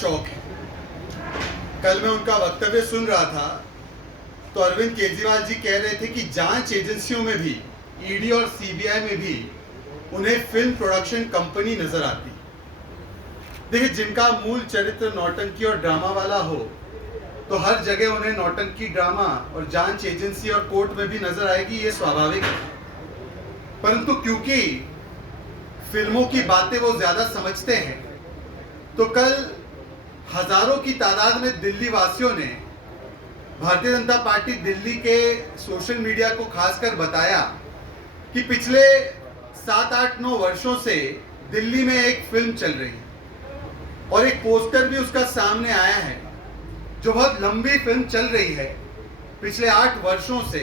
शौक है। कल मैं उनका वक्तव्य सुन रहा था तो अरविंद केजरीवाल जी कह रहे थे कि जांच एजेंसियों में भी, ईडी और सीबीआई में भी उन्हें फिल्म प्रोडक्शन कंपनी नजर आती। देखिए, जिनका मूल चरित्र नौटंकी और ड्रामा वाला हो तो हर जगह उन्हें नौटंकी, ड्रामा और जांच एजेंसी और कोर्ट में भी नजर आएगी, ये स्वाभाविक है। परंतु क्योंकि फिल्मों की बातें वो ज्यादा समझते हैं तो कल हजारों की तादाद में दिल्ली वासियों ने भारतीय जनता पार्टी दिल्ली के सोशल मीडिया को खासकर बताया कि पिछले 7-8-9 वर्षों से दिल्ली में एक फिल्म चल रही है और एक पोस्टर भी उसका सामने आया है, जो बहुत लंबी फिल्म चल रही है। पिछले 8 वर्षों से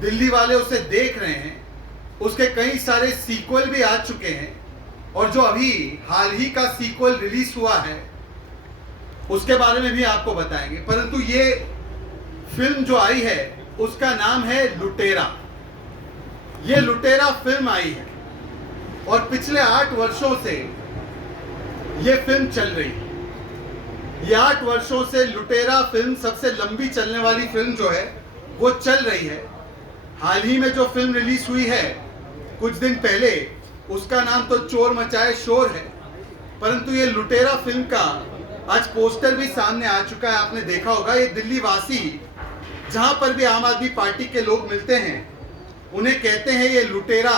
दिल्ली वाले उसे देख रहे हैं, उसके कई सारे सीक्वल भी आ चुके हैं और जो अभी हाल ही का सीक्वल रिलीज हुआ है उसके बारे में भी आपको बताएंगे। परंतु ये फिल्म जो आई है उसका नाम है लुटेरा। ये लुटेरा फिल्म आई है और पिछले 8 वर्षों से ये फिल्म चल रही है। ये 8 वर्षों से लुटेरा फिल्म सबसे लंबी चलने वाली फिल्म जो है वो चल रही है। हाल ही में जो फिल्म रिलीज हुई है कुछ दिन पहले, उसका नाम तो चोर मचाए शोर है, परंतु ये लुटेरा फिल्म का आज पोस्टर भी सामने आ चुका है। आपने देखा होगा, ये दिल्ली वासी जहां पर भी आम आदमी पार्टी के लोग मिलते हैं उन्हें कहते हैं ये लुटेरा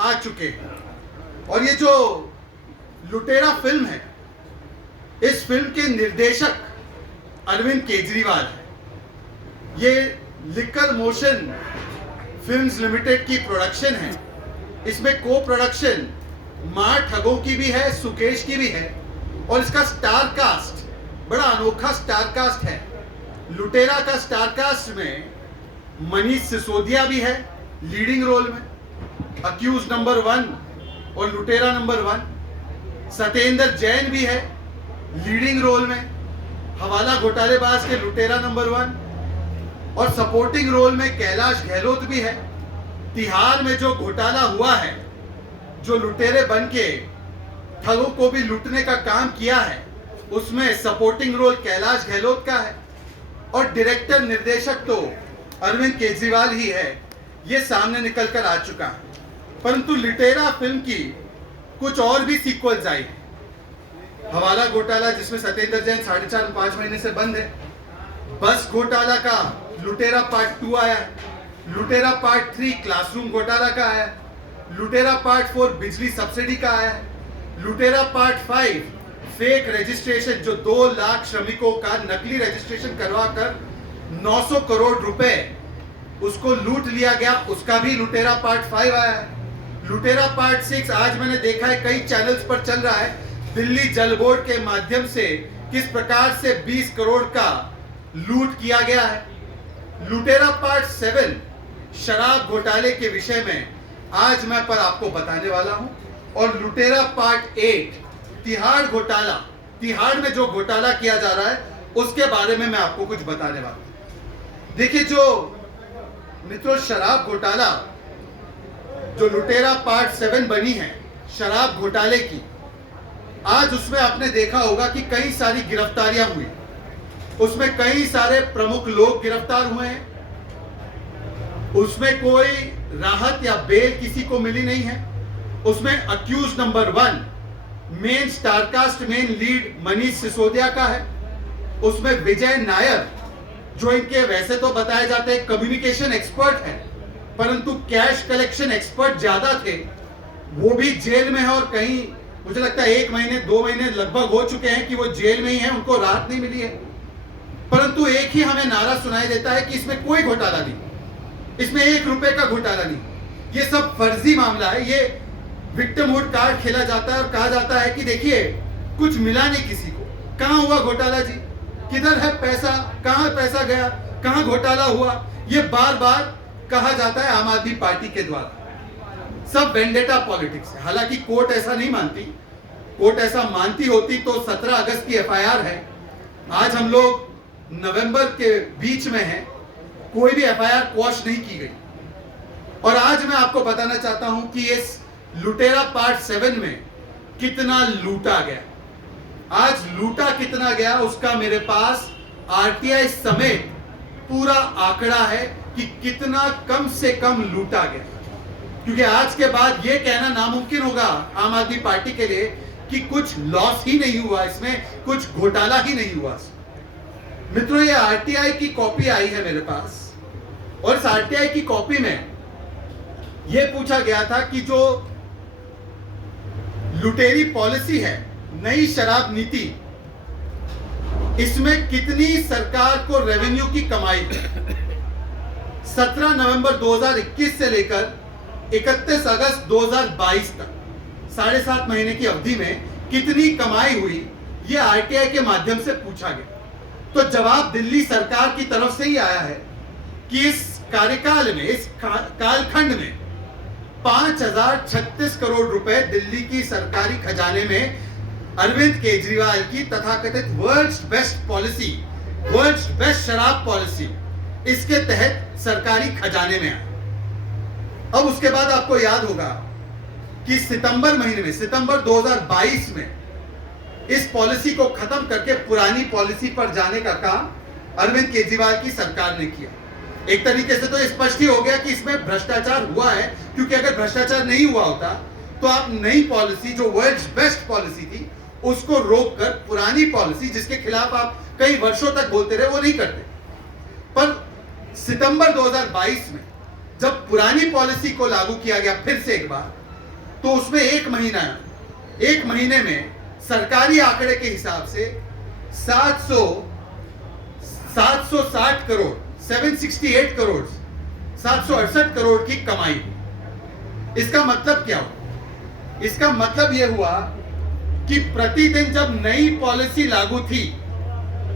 आ चुके हैं। और ये जो लुटेरा फिल्म है, इस फिल्म के निर्देशक अरविंद केजरीवाल है। ये लिकर मोशन फिल्म्स लिमिटेड की प्रोडक्शन है। इसमें को प्रोडक्शन मां ठगों की भी है, सुकेश की भी है और इसका स्टार कास्ट बड़ा अनोखा स्टार कास्ट है। लुटेरा का स्टार कास्ट में मनीष सिसोदिया भी है लीडिंग रोल में, अक्यूज नंबर 1 और लुटेरा नंबर 1। सत्येंद्र जैन भी है लीडिंग रोल में, हवाला घोटालेबाज के लुटेरा नंबर 1। और सपोर्टिंग रोल में कैलाश गहलोत भी है। तिहाड़ में जो घोटाला हुआ है, जो लुटेरे बन के ठगों को भी लूटने का काम किया है, उसमें सपोर्टिंग रोल कैलाश गहलोत का है और डायरेक्टर निर्देशक तो अरविंद केजरीवाल ही है। ये सामने निकल कर आ चुका है। परंतु लुटेरा फिल्म की कुछ और भी सीक्वल्स आई है। हवाला घोटाला, जिसमें सत्येंद्र जैन 4.5-5 महीने से बंद है। बस घोटाला का लुटेरा पार्ट 2 आया है। लुटेरा पार्ट 3 क्लासरूम घोटाला का आया है। लुटेरा पार्ट 4 बिजली सब्सिडी का आया है। लुटेरा पार्ट 5 फेक रजिस्ट्रेशन, जो 2 लाख श्रमिकों का नकली रजिस्ट्रेशन करवाकर 900 करोड़ रुपए उसको लूट लिया गया, उसका भी लुटेरा पार्ट 5 आया है। लुटेरा पार्ट 6 आज मैंने देखा है कई चैनल्स पर चल रहा है। दिल्ली जल बोर्ड के माध्यम से किस प्रकार से 20 करोड़ का लूट किया गया है। लुटेरा पार्ट 7 शराब घोटाले के विषय में आज मैं पर आपको बताने वाला हूं। और लुटेरा पार्ट 8 तिहाड़ घोटाला, तिहाड़ में जो घोटाला किया जा रहा है उसके बारे में मैं आपको कुछ बताने वाला हूं। देखिए, जो मित्रों शराब घोटाला, जो लुटेरा पार्ट 7 बनी है शराब घोटाले की, आज उसमें आपने देखा होगा कि कई सारी गिरफ्तारियां हुई। उसमें कई सारे प्रमुख लोग गिरफ्तार हुए हैं। उसमें कोई राहत या बेल किसी को मिली नहीं है। उसमें accused number 1 main star cast, main lead Manish Sisodia का है। उसमें विजय नायर, जो इनके वैसे तो बताए जाते हैं कम्युनिकेशन एक्सपर्ट है, परंतु कैश कलेक्शन एक्सपर्ट ज्यादा थे, वो भी जेल में है। और कहीं मुझे लगता है 1 महीने 2 महीने लगभग हो चुके हैं कि वो जेल में ही है, उनको राहत नहीं मिली है। परंतु एक ही हमें नारा सुनाई देता है कि इसमें कोई घोटाला नहीं, इसमें 1 रुपए का घोटाला नहीं, ये सब फर्जी मामला है। ये विक्टिमहुड कार्ड खेला जाता है और कहा जाता है कि देखिए कुछ मिला नहीं किसी को, कहां हुआ घोटाला जी, किधर है पैसा, कहां पैसा गया, कहां घोटाला हुआ, ये बार बार कहा जाता है आम आदमी पार्टी के द्वारा। सब वेंडेटा पॉलिटिक्स है। हालांकि कोर्ट ऐसा नहीं मानती। कोर्ट ऐसा मानती होती तो 17 अगस्त की एफआईआर है। आज हम लोग नवंबर के बीच में हैं, कोई भी एफआईआर क्वॉश नहीं की गई। और आज मैं आपको बताना चाहता हूं कि इस लुटेरा पार्ट 7 में कितना लूटा गया। आज लूटा कितना गया उसका मेरे पास आरटीआई समेत पूरा आंकड़ा है कि कितना कम से कम लूटा गया, क्योंकि आज के बाद यह कहना नामुमकिन होगा आम आदमी पार्टी के लिए कि कुछ लॉस ही नहीं हुआ, इसमें कुछ घोटाला ही नहीं हुआ। मित्रों, ये आरटीआई की कॉपी आई है मेरे पास, और इस आरटीआई की कॉपी में यह पूछा गया था कि जो लुटेरी पॉलिसी है, नई शराब नीति, इसमें कितनी सरकार को रेवेन्यू की कमाई है। 17 नवंबर 2021 से लेकर 31 अगस्त 2022 तक 7.5 महीने की अवधि में कितनी कमाई हुई, यह आरटीआई के माध्यम से पूछा गया। तो जवाब दिल्ली सरकार की तरफ से ही आया है कि इस कार्यकाल में, इस कालखंड में 5036 करोड़ रुपए दिल्ली की सरकारी खजाने में अरविंद केजरीवाल की तथाकथित world's best policy, world's best शराब पॉलिसी, इसके तहत सरकारी खजाने में आए। अब उसके बाद आपको याद होगा कि सितंबर महीने में, सितंबर 2022 में इस पॉलिसी को खत्म करके पुरानी पॉलिसी पर जाने का काम अरविंद केजरीवाल की सरकार ने किया। एक तरीके से तो स्पष्ट ही हो गया कि इसमें भ्रष्टाचार हुआ है, क्योंकि अगर भ्रष्टाचार नहीं हुआ होता तो आप नई पॉलिसी, जो वर्ल्ड्स बेस्ट पॉलिसी थी, उसको रोककर पुरानी पॉलिसी, जिसके खिलाफ आप कई वर्षों तक बोलते रहे, वो नहीं करते। पर सितंबर 2022 में जब पुरानी पॉलिसी को लागू किया गया फिर से एक बार, तो उसमें एक महीने में सरकारी आंकड़े के हिसाब से 760 करोड़, 768 करोड़, 768 करोड़ की कमाई। इसका मतलब क्या हुआ? इसका मतलब यह हुआ कि प्रतिदिन जब नई पॉलिसी लागू थी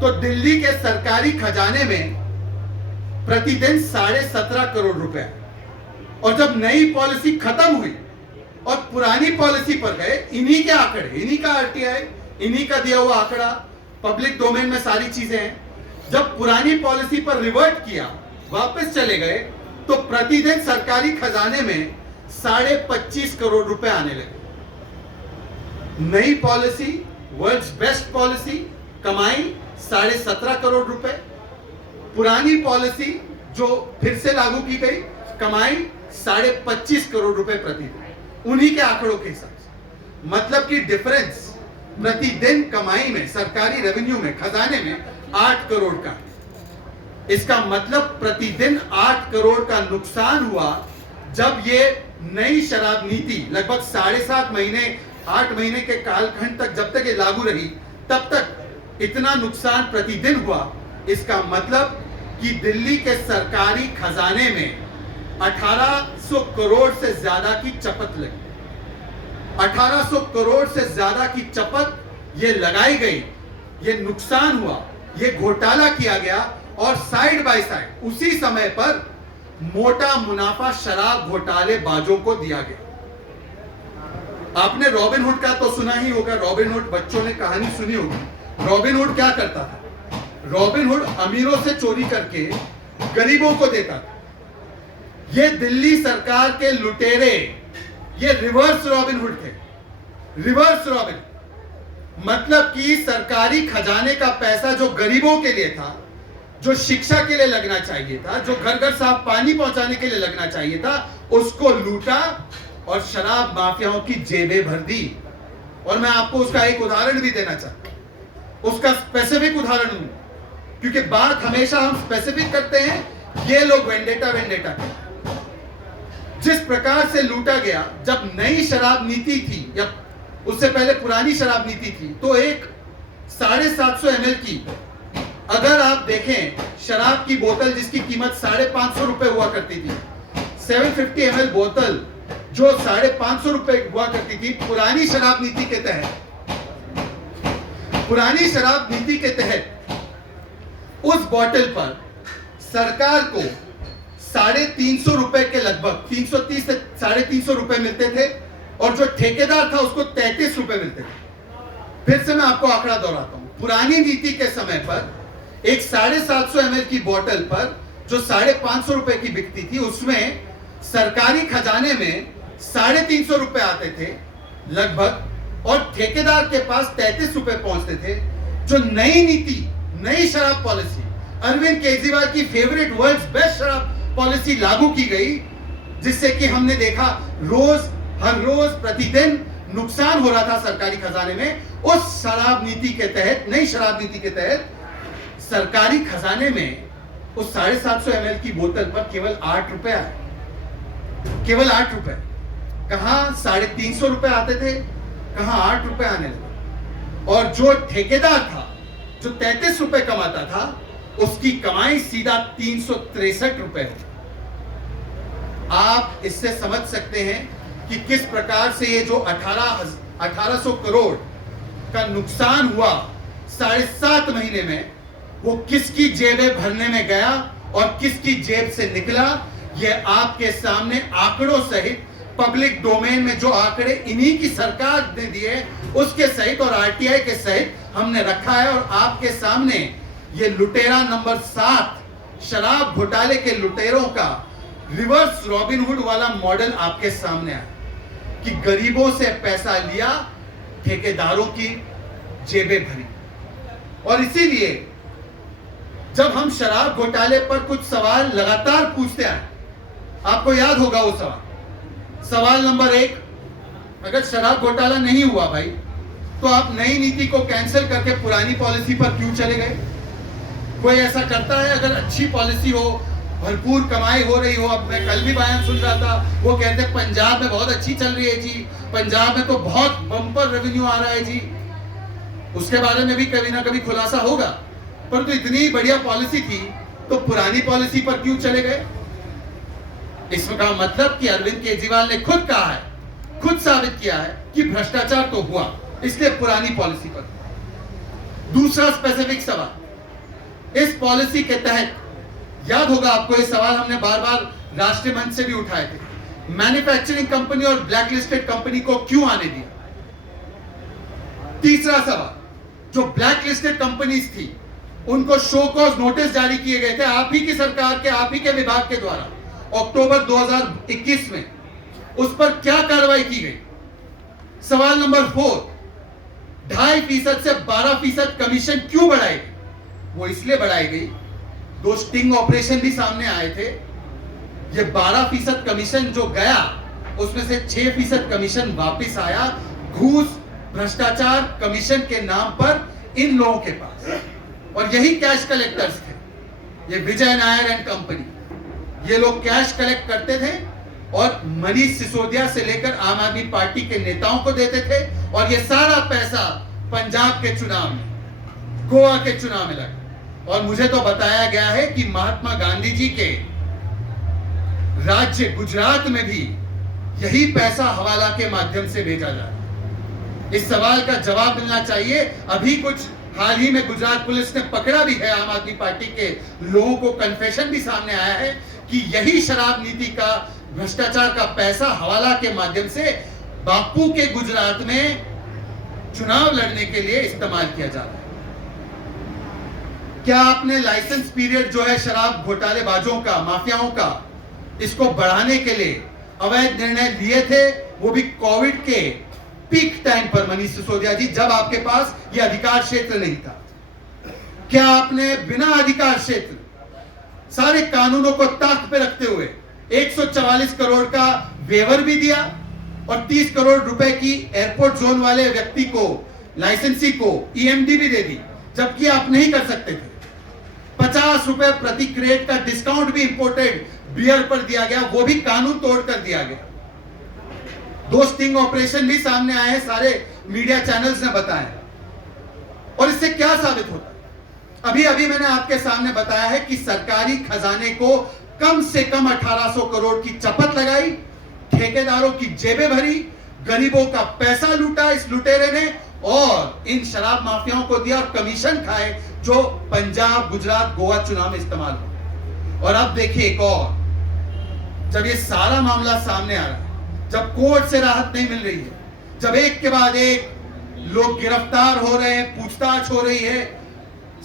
तो दिल्ली के सरकारी खजाने में प्रतिदिन 17.5 करोड़ रुपए, और जब नई पॉलिसी खत्म हुई और पुरानी पॉलिसी पर गए, इन्हीं के आंकड़े, इन्हीं का आरटीआई, इन्हीं का दिया हुआ आंकड़ा, पब्लिक डोमेन में सारी चीजें हैं, जब पुरानी पॉलिसी पर रिवर्ट किया, वापस चले गए, तो प्रतिदिन सरकारी खजाने में 25.5 करोड़ रुपए आने लगे। नई पॉलिसी, वर्ल्ड्स बेस्ट पॉलिसी, कमाई 17.5 करोड़ रुपए, पुरानी पॉलिसी जो फिर से लागू की गई, कमाई 25.5 करोड़ रुपए प्रतिदिन, उन्हीं के आंकड़ों के हिसाब से। मतलब कि डिफरेंस प्रतिदिन कमाई में, सरकारी रेवेन्यू में, खजाने में 8 करोड़ का। इसका मतलब प्रतिदिन 8 करोड़ का नुकसान हुआ जब ये नई शराब नीति लगभग 7.5 महीने, 8 महीने के कालखंड तक, जब तक ये लागू रही, तब तक इतना नुकसान प्रतिदिन हुआ। इसका मतलब कि दिल्ली के सरकारी खजाने में 1800 करोड़ से ज्यादा की चपत लगी। 1800 करोड़ से ज्यादा की चपत ये लगाई गई, ये नुकसान हुआ, ये घोटाला किया गया, और साइड बाय साइड उसी समय पर मोटा मुनाफा शराब घोटालेबाजों को दिया गया। आपने रॉबिन हुड का तो सुना ही होगा, रॉबिन हुड, बच्चों ने कहानी सुनी होगी। रॉबिन हुड क्या करता था? रॉबिन हुड अमीरों से चोरी करके गरीबों को देता था। ये दिल्ली सरकार के लुटेरे, ये रिवर्स रॉबिन हुड थे। रिवर्स रॉबिन मतलब कि सरकारी खजाने का पैसा जो गरीबों के लिए था, जो शिक्षा के लिए लगना चाहिए था, जो घर घर साफ पानी पहुंचाने के लिए लगना चाहिए था, उसको लूटा और शराब माफियाओं की जेबें भर दी। और मैं आपको उसका एक उदाहरण भी देना चाहता हूं, उसका स्पेसिफिक उदाहरण हूं, क्योंकि बात हमेशा हम स्पेसिफिक करते हैं, ये लोग वेंडेटा करते हैं। जिस प्रकार से लूटा गया, जब नई शराब नीति थी या उससे पहले पुरानी शराब नीति थी, तो एक 750 ml की, अगर आप देखें, शराब की बोतल जिसकी कीमत 550 रुपए हुआ करती थी, 750 ml बोतल जो 550 रुपए हुआ करती थी, पुरानी शराब नीति के तहत उस बोतल पर सरकार को 350 रुपए के लगभग 330 से 350 रुपए मिलते थे, और जो ठेकेदार था उसको 33 रुपए मिलते थे। फिर से मैं आपको आंकड़ा दोहराता हूं, पुरानी नीति के समय पर एक 750 ml की बोतल पर जो 550 रुपए की बिकती थी, उसमें सरकारी खजाने में 350 रुपए आते थे लगभग, और ठेकेदार के पास 33 रुपए पहुंचते थे। जो नई नीति, नई शराब पॉलिसी, अरविंद केजरीवाल की फेवरेट वर्ल्ड्स बेस्ट शराब पॉलिसी लागू की गई, जिससे कि हमने देखा हर रोज प्रतिदिन नुकसान हो रहा था सरकारी खजाने में। उस शराब नीति के तहत, नई शराब नीति के तहत सरकारी खजाने में उस 750 ml की बोतल पर केवल 8 रुपए आए, केवल 8 रुपए। कहां 350 रुपए आते थे, कहां 8 रुपए आने लगे। और जो ठेकेदार था, जो 33 रुपए कमाता था, उसकी कमाई सीधा 363 रुपए हो। आप इससे समझ सकते हैं कि किस प्रकार से ये जो 1800 करोड़ का नुकसान हुआ 7.5 महीने में, वो किसकी जेबें भरने में गया और किसकी जेब से निकला, ये आपके सामने आंकड़ों सहित, पब्लिक डोमेन में जो आंकड़े इन्हीं की सरकार ने दिए उसके सहित और आरटीआई के सहित हमने रखा है। और आपके सामने ये लुटेरा नंबर 7, शराब घोटाले के लुटेरों का रिवर्स रॉबिनहुड वाला मॉडल आपके सामने आया कि गरीबों से पैसा लिया, ठेकेदारों की जेबें भरी। और इसीलिए जब हम शराब घोटाले पर कुछ सवाल लगातार पूछते आए, आपको याद होगा वो सवाल नंबर 1, अगर शराब घोटाला नहीं हुआ भाई, तो आप नई नीति को कैंसिल करके पुरानी पॉलिसी पर क्यों चले गए? कोई ऐसा करता है? अगर अच्छी पॉलिसी हो, भरपूर कमाई हो रही हो, अब मैं कल भी बयान सुन रहा था, वो कहते हैं पंजाब में बहुत अच्छी चल रही है जी, पंजाब में तो बहुत बम्पर रेवेन्यू आ रहा है जी। उसके बारे में भी कभी ना कभी खुलासा होगा। परंतु तो इतनी बढ़िया पॉलिसी थी, तो पुरानी पॉलिसी पर क्यों चले गए? इसका मतलब कि अरविंद केजरीवाल ने खुद कहा है, खुद साबित किया है कि भ्रष्टाचार तो हुआ, इसलिए पुरानी पॉलिसी पर। दूसरा स्पेसिफिक सवाल, इस पॉलिसी के तहत, याद होगा आपको, ये सवाल हमने बार बार राष्ट्रीय मंच से भी उठाए थे, मैन्युफैक्चरिंग कंपनी और ब्लैक लिस्टेड कंपनी को क्यों आने दिया? तीसरा सवाल, जो ब्लैक लिस्टेड कंपनीज थी, उनको शो कॉज नोटिस जारी किए गए थे आप ही की सरकार के, आप ही के विभाग के द्वारा अक्टूबर 2021 में, उस पर क्या कार्रवाई की गई? सवाल नंबर 4, 2.5% से 12% कमीशन क्यों बढ़ाई गई? वो इसलिए बढ़ाई गई, 2 स्टिंग ऑपरेशन भी सामने आए थे। ये 12% कमीशन जो गया, उसमें से 6% कमीशन वापस आया घूस, भ्रष्टाचार, कमीशन के नाम पर इन लोगों के पास। और यही कैश कलेक्टर्स थे, ये विजय नायर एंड कंपनी, ये लोग कैश कलेक्ट करते थे और मनीष सिसोदिया से लेकर आम आदमी पार्टी के नेताओं को देते थे। और ये सारा पैसा पंजाब के चुनाव में, गोवा के चुनाव में लगा। और मुझे तो बताया गया है कि महात्मा गांधी जी के राज्य गुजरात में भी यही पैसा हवाला के माध्यम से भेजा जा रहा है। इस सवाल का जवाब मिलना चाहिए। अभी कुछ हाल ही में गुजरात पुलिस ने पकड़ा भी है आम आदमी पार्टी के लोगों को, कन्फेशन भी सामने आया है कि यही शराब नीति का, भ्रष्टाचार का पैसा हवाला के माध्यम से बापू के गुजरात में चुनाव लड़ने के लिए इस्तेमाल किया जा रहा है। क्या आपने लाइसेंस पीरियड जो है शराब घोटालेबाजों का, माफियाओं का, इसको बढ़ाने के लिए अवैध निर्णय लिए थे? वो भी कोविड के पीक टाइम पर मनीष सिसोदिया जी, जब आपके पास ये अधिकार क्षेत्र नहीं था। क्या आपने बिना अधिकार क्षेत्र, सारे कानूनों को ताक पे रखते हुए 144 करोड़ का वेवर भी दिया और 30 करोड़ रुपए की एयरपोर्ट जोन वाले व्यक्ति को, लाइसेंसी को ईएमडी भी दे दी, जबकि आप नहीं कर सकते थे? 50 रुपए प्रति क्रेट का डिस्काउंट भी इंपोर्टेड बियर पर दिया गया, वो भी कानून तोड़ कर दिया गया। 2 स्टिंग ऑपरेशन भी सामने आए हैं, सारे मीडिया चैनल्स ने बताया। और इससे क्या साबित होता है? अभी अभी मैंने आपके सामने बताया है कि सरकारी खजाने को कम से कम 1800 करोड़ की चपत लगाई, ठेकेदारों की जेबें भरी, गरीबों का पैसा लूटा इस लुटेरे ने, और इन शराब माफियाओं को दिया और कमीशन खाए, जो पंजाब, गुजरात, गोवा चुनाव में इस्तेमाल हो। और अब देखिए एक और, जब ये सारा मामला सामने आ रहा है, जब कोर्ट से राहत नहीं मिल रही है, जब एक के बाद एक लोग गिरफ्तार हो रहे हैं, पूछताछ हो रही है,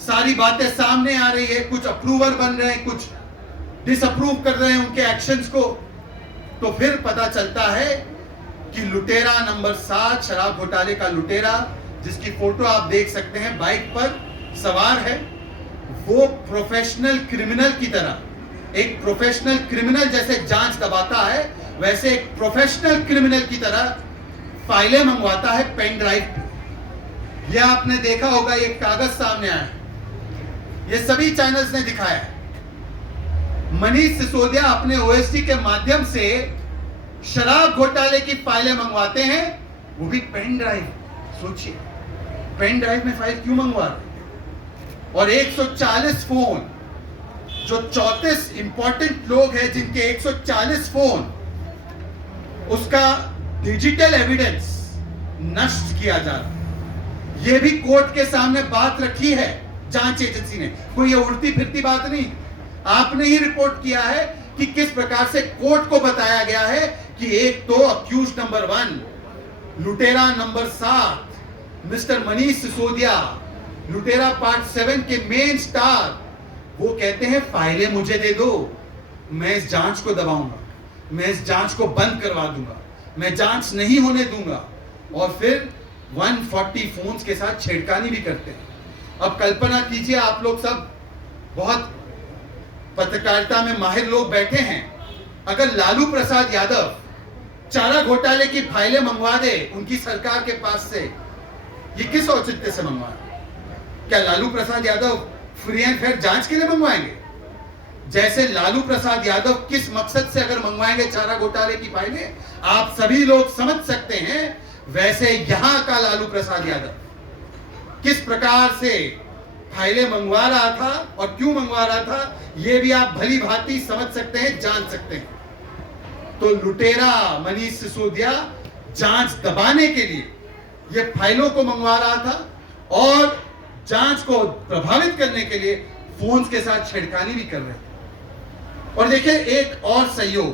सारी बातें सामने आ रही है, कुछ अप्रूवर बन रहे हैं, कुछ डिसअप्रूव कर रहे हैं उनके एक्शंस को, तो फिर पता चलता है कि लुटेरा नंबर 7, शराब घोटाले का लुटेरा, जिसकी फोटो आप देख सकते हैं, बाइक पर सवार है, वो प्रोफेशनल क्रिमिनल की तरह, एक प्रोफेशनल क्रिमिनल जैसे जांच दबाता है, वैसे एक प्रोफेशनल क्रिमिनल की तरह फाइलें मंगवाता है पेन ड्राइव पे। यह आपने देखा होगा, ये कागज सामने आया है, ये सभी चैनल्स ने दिखाया है। मनीष सिसोदिया अपने ओएसडी के माध्यम से शराब घोटाले की फाइलें मंगवाते हैं, वो भी पेन ड्राइव। सोचिए, पेन ड्राइव में फाइल क्यों मंगवा रहे? और 140 फोन, जो 34 इंपॉर्टेंट लोग हैं जिनके 140 फोन, उसका डिजिटल एविडेंस नष्ट किया जा रहा। यह भी कोर्ट के सामने बात रखी है जांच एजेंसी ने, कोई ये उड़ती फिरती बात नहीं। आपने ही रिपोर्ट किया है कि किस प्रकार से कोर्ट को बताया गया है कि एक तो अक्यूज नंबर 1, लुटेरा नंबर 7, मिस्टर मनीष सिसोदिया, लुटेरा पार्ट 7 के मेन स्टार, वो कहते हैं फाइलें मुझे दे दो, मैं इस जांच को दबाऊंगा, मैं इस जांच को बंद करवा दूंगा, मैं जांच नहीं होने दूंगा। और फिर 140 फोन्स के साथ छेड़खानी भी करते हैं। अब कल्पना कीजिए, आप लोग सब बहुत पत्रकारिता में माहिर लोग बैठे हैं, अगर लालू प्रसाद यादव चारा घोटाले की फाइलें मंगवा दे उनकी सरकार के पास से, ये किस औचित्य से मंगवा? क्या Lalu Prasad Yadav free and fair जांच के लिए मंगवाएंगे? जैसे लालू प्रसाद यादव किस मकसद से अगर मंगवाएंगे चारा घोटाले की फाइलें, आप सभी लोग समझ सकते हैं। वैसे यहां का लालू प्रसाद यादव किस प्रकार से फाइलें मंगवा रहा था और क्यों मंगवा रहा था, यह भी आप भली भांति समझ सकते हैं, जान सकते हैं। तो लुटेरा मनीष सिसोदिया जांच दबाने के लिए यह फाइलों को मंगवा रहा था और जांच को प्रभावित करने के लिए फोन्स के साथ छेड़खानी भी कर रहे थे। और देखिए, एक और सहयोग,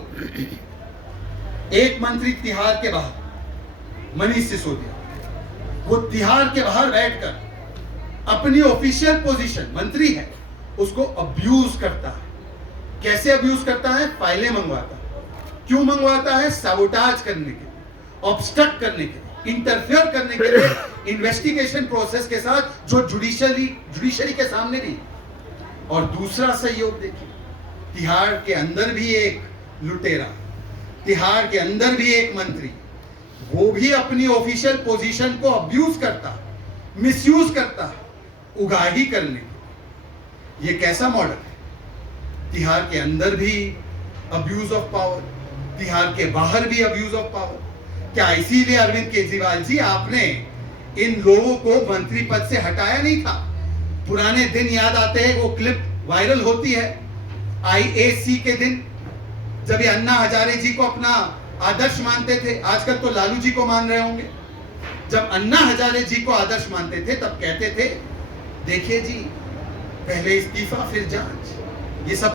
एक मंत्री तिहाड़ के बाहर, मनीष सिसोदिया, वो तिहाड़ के बाहर बैठकर अपनी ऑफिशियल पोजीशन, मंत्री है, उसको अब्यूज करता है। कैसे अब्यूज करता है? फाइलें मंगवाता है। क्यों मंगवाता है? साबोटाज करने के लिए, ऑब्स्ट्रक्ट करने के लिए, इंटरफेयर करने के लिए इन्वेस्टिगेशन प्रोसेस के साथ, जो जुडिशरी के सामने भी। और दूसरा सहयोग देखिए, तिहाड़ के अंदर भी एक लुटेरा, तिहाड़ के अंदर भी एक मंत्री, वो भी अपनी ऑफिशियल पोजीशन को अब्यूज करता, मिसयूज करता, उगाही करने की। ये कैसा मॉडल है? तिहाड़ के अंदर भी अब्यूज ऑफ पावर, तिहाड़ के बाहर भी अब्यूज ऑफ पावर। क्या इसीलिए अरविंद केजरीवाल जी, आपने इन लोगों को मंत्री पद से हटाया नहीं था? पुराने दिन याद आते हैं, वो क्लिप वायरल होती है IAC के दिन, जब ये अन्ना हजारे जी को अपना आदर्श मानते थे। आजकल तो लालू जी को मान रहे होंगे। जब अन्ना हजारे जी को आदर्श मानते थे, तब कहते थे, देखिए जी, पहले इस्तीफा फिर जांच। ये सब